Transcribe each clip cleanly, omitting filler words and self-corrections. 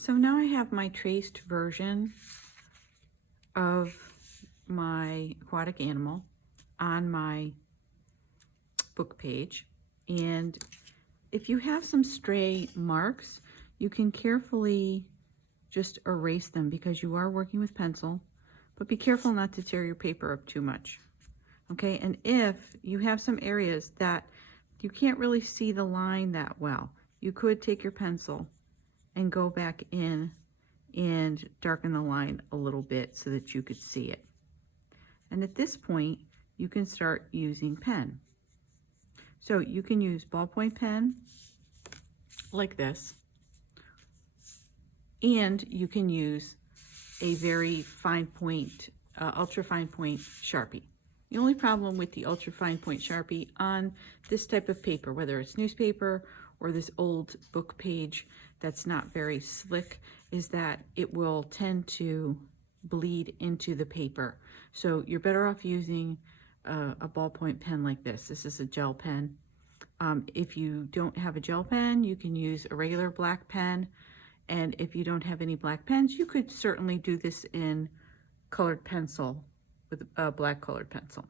So now I have my traced version of my aquatic animal on my book page. And if you have some stray marks, you can carefully just erase them because you are working with pencil, but be careful not to tear your paper up too much. Okay, and if you have some areas that you can't really see the line that well, you could take your pencil and go back in and darken the line a little bit so that you could see it. And at this point, you can start using pen. So you can use ballpoint pen like this, and you can use a very fine point, ultra fine point Sharpie. The only problem with the ultra fine point Sharpie on this type of paper, whether it's newspaper or this old book page that's not very slick, is that it will tend to bleed into the paper. So you're better off using a ballpoint pen like this. This is a gel pen. If you don't have a gel pen, you can use a regular black pen. And if you don't have any black pens, you could certainly do this in colored pencil with a black colored pencil.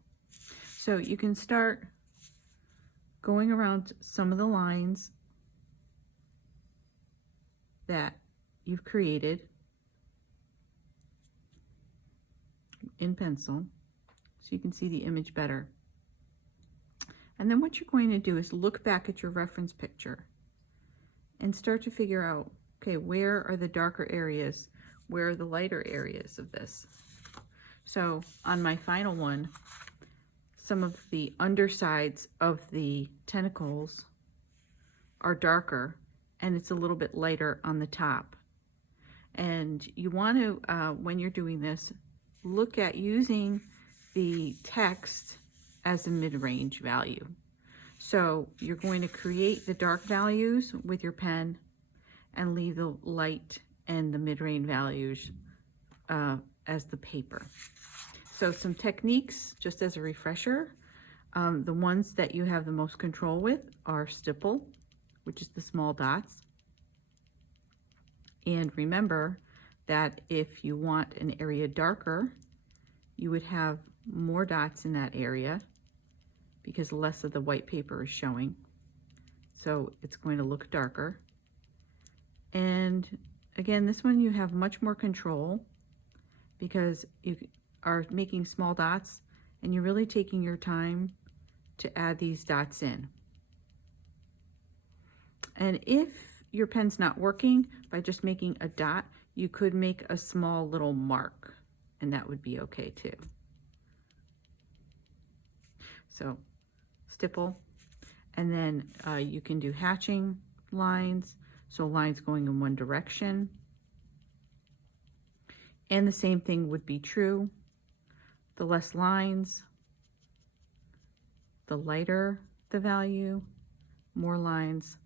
So you can start going around some of the lines that you've created in pencil so you can see the image better. And then what you're going to do is look back at your reference picture and start to figure out, okay, where are the darker areas? Where are the lighter areas of this? So on my final one, some of the undersides of the tentacles are darker and it's a little bit lighter on the top. And you want to, when you're doing this, look at using the text as a mid-range value. So you're going to create the dark values with your pen and leave the light and the mid-range values as the paper. So some techniques, just as a refresher, the ones that you have the most control with are stipple, which is the small dots. And remember that if you want an area darker, you would have more dots in that area because less of the white paper is showing. So it's going to look darker. And again, this one you have much more control because you are making small dots and you're really taking your time to add these dots in. And if your pen's not working by just making a dot, you could make a small little mark and that would be okay too. So stipple, and then you can do hatching lines, so lines going in one direction. And the same thing would be true. The less lines, the lighter the value, more lines,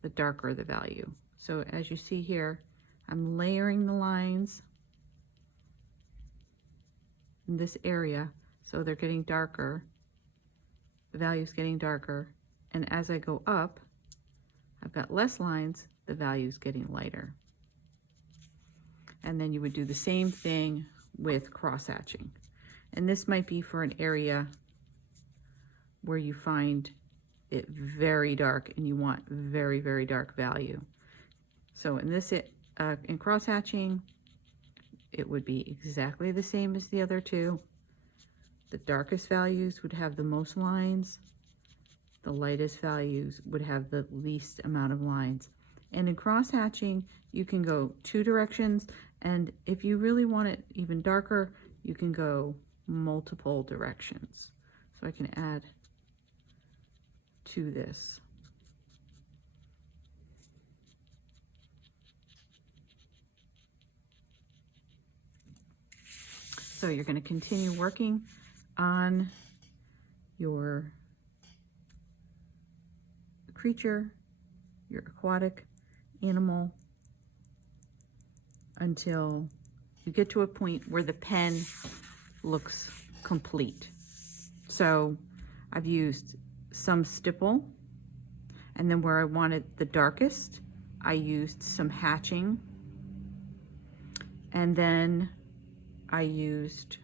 the darker the value. So as you see here, I'm layering the lines in this area, so they're getting darker. The value's getting darker, and as I go up, I've got less lines, the value's getting lighter. And then you would do the same thing with cross-hatching. And this might be for an area where you find it very dark and you want very, very dark value. So in this, in cross-hatching, it would be exactly the same as the other two. The darkest values would have the most lines. The lightest values would have the least amount of lines. And in cross-hatching, you can go two directions. And if you really want it even darker, you can go multiple directions. So I can add to this. So you're going to continue working on your creature, your aquatic animal, until you get to a point where the pen looks complete. So I've used some stipple, and then where I wanted the darkest, I used some hatching And then I used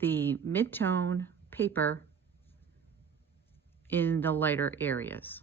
the mid-tone paper in the lighter areas.